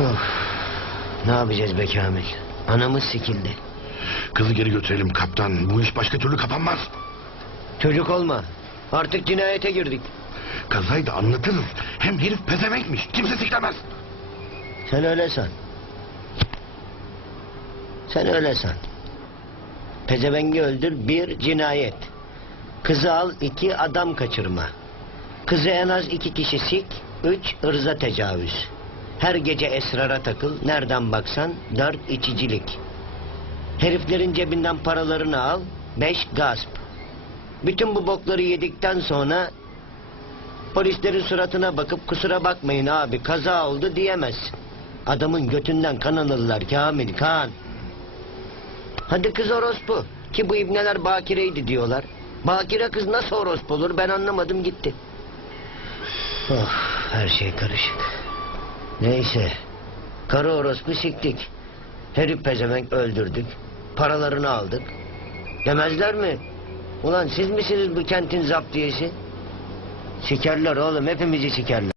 Of. Ne yapacağız be Kamil? Anamız sikildi. Kızı geri götürelim kaptan. Bu iş başka türlü kapanmaz. Çocuk olma. Artık cinayete girdik. Kazayı da anlatırız. Hem herif pezemekmiş. Kimse siklemez. Sen öyle san. Sen öyle san. Pezevengi öldür bir cinayet. Kızı al iki adam kaçırma. Kızı en az iki kişi sik. Üç ırza tecavüz. Her gece esrara takıl. Nereden baksan dört içicilik. Heriflerin cebinden paralarını al. Beş gasp. Bütün bu bokları yedikten sonra Polislerin suratına bakıp kusura bakmayın abi kaza oldu diyemezsin. Adamın götünden kan alırlar Kamil kan. Hadi kız orospu. Ki bu ibneler bakireydi diyorlar. Bakire kız nasıl orospu olur ben anlamadım gitti. Oh her şey karışık. Neyse. Karı orospu siktik. Herif pezevenk öldürdük. Paralarını aldık. Demezler mi? Ulan siz misiniz bu kentin zaptiyesi? Sikerler oğlum hepimizi sikerler.